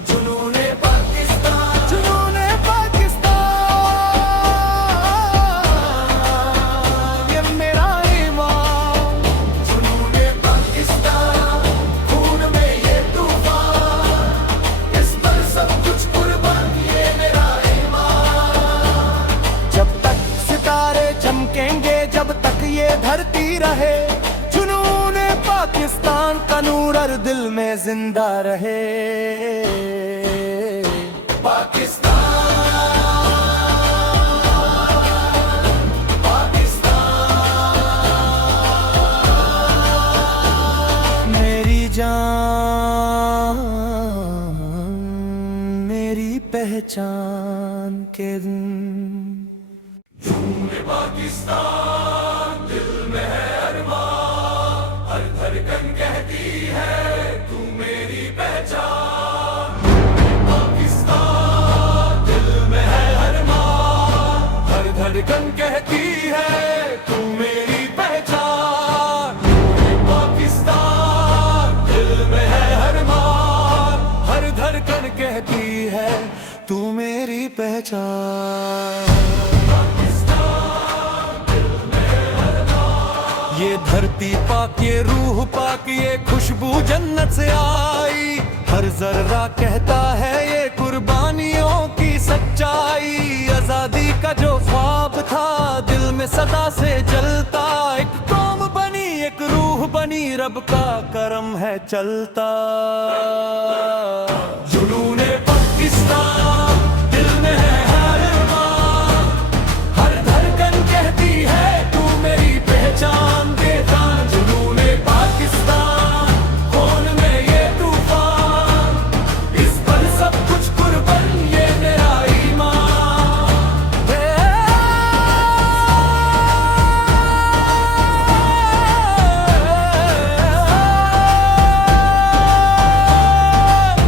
जुनूने पाकिस्तान जुनूने पाकिस्तान ये मेरा ईमान। जुनूने पाकिस्तान खून में ये तूफान। इस पर सब कुछ कुर्बान ये मेरा ईमान। जब तक सितारे चमकेंगे जब तक ये धरती रहे। जुनूने पाकिस्तान का नूर हर दिल में जिंदा रहे। पाकिस्तान मेरी जान मेरी पहचान के दिन। पाकिस्तान दिल में है अरमान। हर धड़कन कहती है तू मेरी पहचान। पाकिस्तान दिल में है अरमान। हर धड़कन कहती है तू मेरी पहचान। पाकिस्तान दिल में है अरमान। हर धड़कन कहती है तू मेरी पहचान। ये धरती पाक ये रूह पाक ये खुशबू जन्नत से आई। हर जर्रा कहता है ये कुर्बानियों की सच्चाई। आजादी का जो ख्वाब था दिल में सदा से जलता। एक कौम बनी एक रूह बनी रब का करम है चलता। जुनूने पाकिस्तान दिल में है अरमान। हर धड़कन कहती है तू मेरी पहचान। देता जुनूने पाकिस्तान खून में ये तूफान। इस पर सब कुछ कुर्बान ये मेरा ईमान।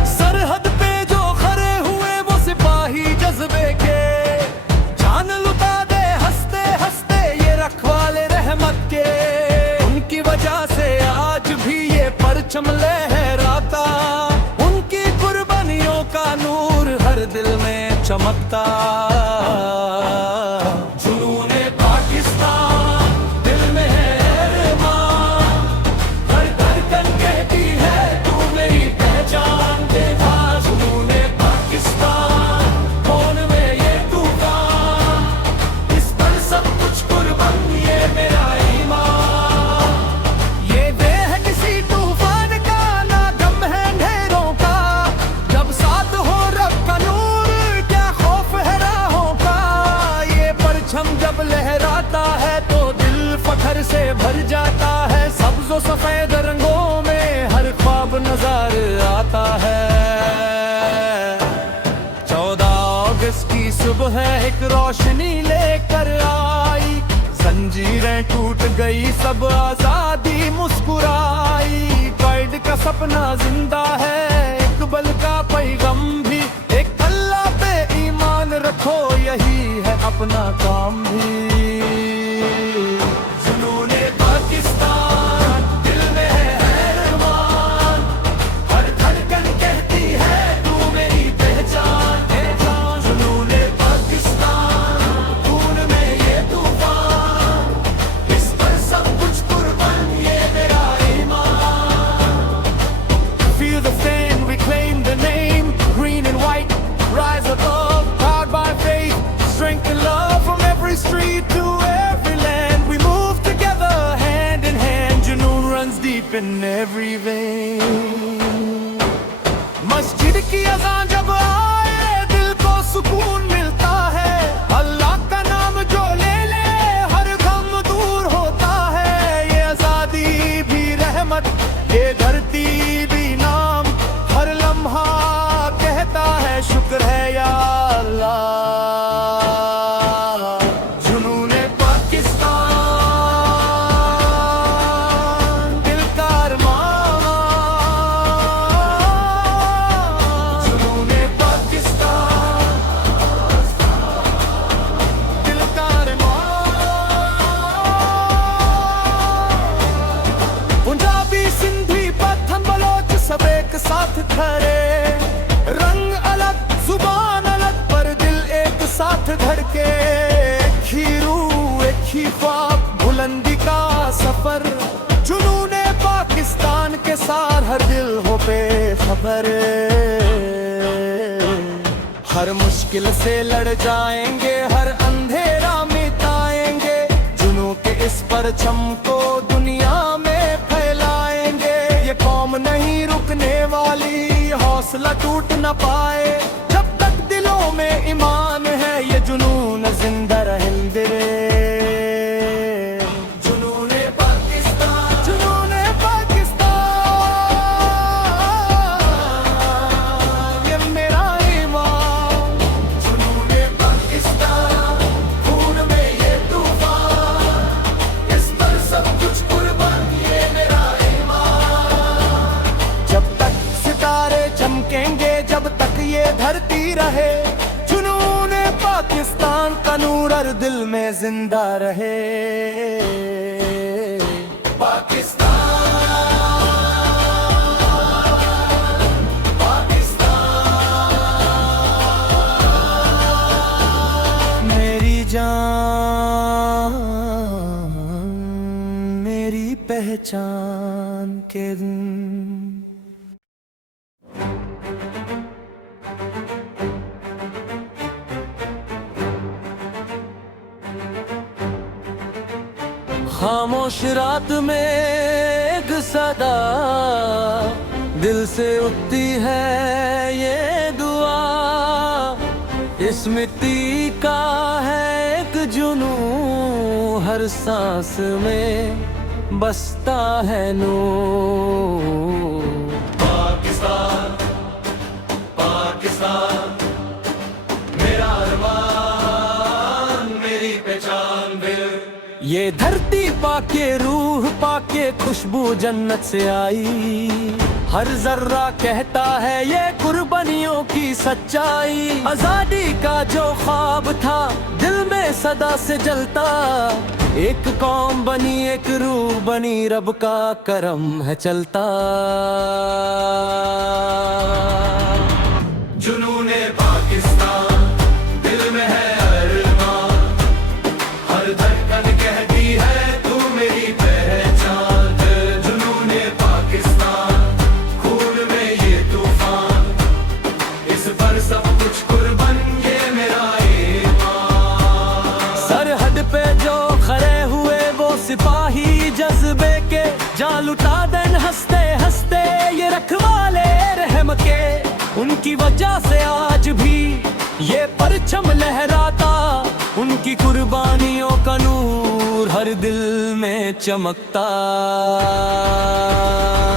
सरहद पे जो खड़े हुए वो सिपाही जज्बे के। जान लुटा दे हंसते हंसते ये रखवाले रहमत के। उनकी वजह से आज भी ये परचम लहराता। उनकी कुर्बानियों का नूर हर दिल में चमकता। जुनूने पाकिस्तान दिल में है अरमान। हर धड़कन कहती है तू मेरी पहचान। देता जुनूने पाकिस्तान खून में ये तूफान। इस पर सब कुछ कुर्बान ये मेरा ईमान। ये देह है किसी तूफान का ना गम है अंधेरों का। जब साथ हो रब का नूर क्या खौफ है राहों का। ये परचम जब लहराता है तो दिल फखर से भर जाता है। सब्ज़ो सफेद रंगों में हर ख्वाब नजर आता है। 14 अगस्त की सुबह एक रोशनी लेकर आई। जंजीरें टूट गई सब आजादी मुस्कुराई। कैद का सपना जिंदा है इकबाल का पैगाम भी। एक अल्लाह पे ईमान रखो यही है अपना काम भी। जुनूने पाकिस्तान दिल में है अरमान। हर धड़कन कहती है तू मेरी पहचान। जुनूने पाकिस्तान खून में ये तूफान। इस पर सब कुछ कुर्बान ये मेरा ईमान। Feel the fan, reclaim the name. Green and white, rise above. Powered by faith, strength and love. From every street to every land, we move together, hand in hand. Junoon runs deep in every vein. मस्जिद की अज़ान जब आए दिल को सुकून मिलता है। अल्लाह का नाम जो ले ले शुक्र है या अल्लाह। जुनूने पाकिस्तान दिल का अरमान। जुनूने पाकिस्तान दिल का अरमान। पंजाबी सिंधी पठान बलोच सब एक साथ खड़े, रंग अलग जुबान अलग पर दिल एक साथ धड़के। एक ही रूह एक ही ख्वाब बुलंदी का सफर, जुनूने पाकिस्तान के साथ हर दिल हो बेखबर। हर मुश्किल से लड़ जाएंगे, हर अंधेरा मिटाएंगे, जुनून के इस परचम को दुनिया में फैलाएंगे। ये कौम नहीं रुकने वाली, हौसला टूट न पाए, जब तक दिलों में ईमान है ये जुनून जिंदा रहेंगे। जुनूने पाकिस्तान, जुनूने पाकिस्तान, ये मेरा ईमान। जुनूने पाकिस्तान, खून में ये तूफान, इस पर सब कुछ कुर्बान, ये मेरा ईमान। जब तक सितारे चमकेंगे, जब तक ये धरती रहे, जुनूने पाकिस्तान का नूर हर दिल में जिंदा रहे। पाकिस्तान, पाकिस्तान, मेरी जान मेरी पहचान के दिन। खामोश रात में एक सदा दिल से उठती है ये दुआ, इस मिट्टी का है एक जुनून, हर सांस में बसता है नूर। पाकिस्तान, पाकिस्तान, मेरा अरमान, मेरी पहचान दिल। ये धरती पाके रूह पाके खुशबू जन्नत से आई, हर जर्रा कहता है ये कुर्बानियों की सच्चाई। आजादी का जो ख्वाब था दिल में सदा से जलता, एक कौम बनी एक रूह बनी, रब का करम है चलता। जुनूने पाकिस्तान, दिल में है अरमान, हर धड़कन कहती है तू मेरी पहचान। जुनूने पाकिस्तान, खून में ये तूफान, इस पर सब कुछ कुर्बान, ये मेरा ईमान। सरहद पे जो खड़े हुए वो सिपाही जज्बे के, जान लुटा देन हंसते हंसते ये रखवाले रहम के। उनकी वजह से आज भी ये परचम लहराता, उनकी कुर्बानियों का नूर हर दिल में चमकता।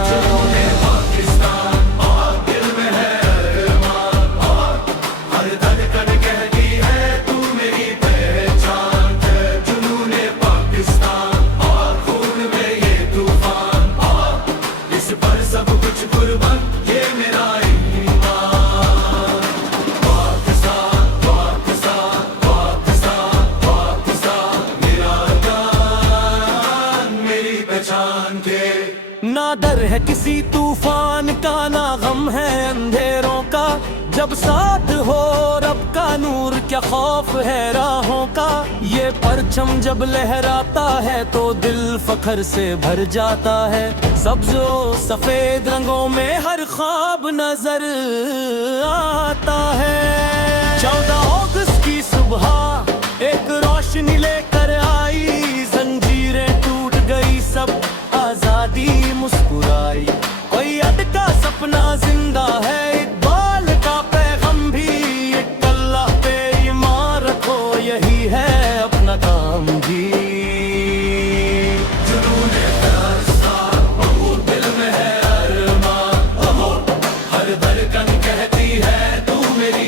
जुनूने पाकिस्तान, और दिल में है अरमान, और हर धड़कन कहती है तू मेरी पहचान। जुनूने पाकिस्तान, और खून में ये तूफान, और इस पर सब कुछ कुर्बान, ये मेरा ईमान। पाकिस्तान, पाकिस्तान, पाकिस्तान, पाकिस्तान, मेरा अरमान, मेरी पहचान के। ना डर है किसी तूफान का, ना गम है अंधेरों का, जब साथ हो रब का नूर क्या खौफ है राहों का। ये परचम जब लहराता है तो दिल फख्र से भर जाता है, सब्जो सफेद रंगों में हर ख्वाब नजर आता है। 14 अगस्त की सुबह एक रोशनी लेकर आई, जंजीरें टूट गई सब आजादी मुस्कुराई। कोई अटका सपना जिंदा है, इकबाल का पैगाम भी, एक अल्लाह पे ईमान रखो, यही है अपना काम भी। जुनूने पाकिस्तान, दिल में है अरमान, हर धड़कन कहती है तू मेरी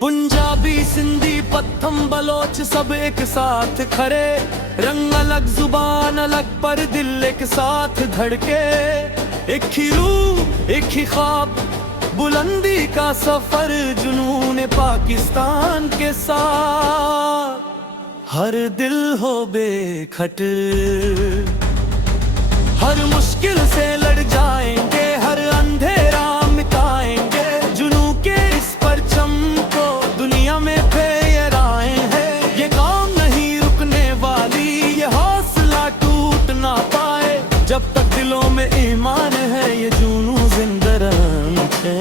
पंजाबी सिंधी पत्थम बलोच सब एक साथ खड़े, रंग अलग जुबान अलग पर दिल एक साथ धड़के। एक ही रूह एक ही ख्वाब बुलंदी का सफर, जुनून पाकिस्तान के साथ हर दिल हो बेखट। हर मुश्किल से लड़ जाएंगे, हर अंधेरा मिटाएंगे, जुनून के इस परचम को दुनिया में फहराए हैं। ये कौम नहीं रुकने वाली, ये हौसला टूट ना पाए, जब तक दिलों में ईमान है ये जुनून जिंदा रहे।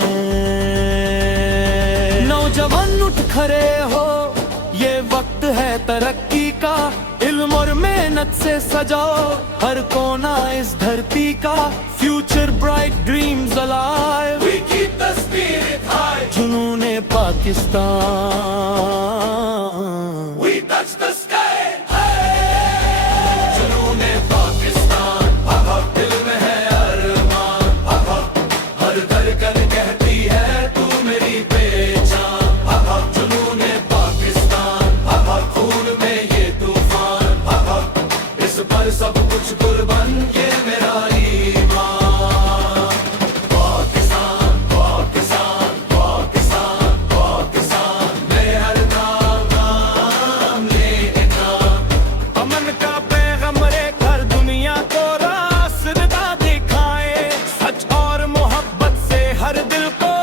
नौजवान उठ खड़े हो, ये वक्त है तरक्की का, इल्म और मेहनत से सजाओ हर कोना इस धरती का। Future bright dreams alive, We keep the spirit high. जुनून Pakistan. We touch the sky. Hey! जुनून पाकिस्तान, अब दिल में है अरमान, अब हर धड़कन कहती है तू मेरी पहचान। अब जुनून पाकिस्तान, अब खून में ये तूफान, अब इस पर सब कुछ कुर्बान ये मेरा ईमान। पाकिस्तान पाकिस्तान पाकिस्तान पाकिस्तान, मैं हर नाम लेना। अमन का पैगंबर हर दुनिया को रास्ता दिखाए, सच और मोहब्बत से हर दिल को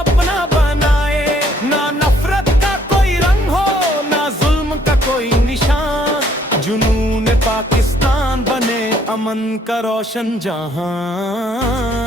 अपना बनाए। ना नफरत का कोई रंग हो, ना जुल्म का कोई निशान, जुनून पाकिस्तान बने अमन का रोशन जहां।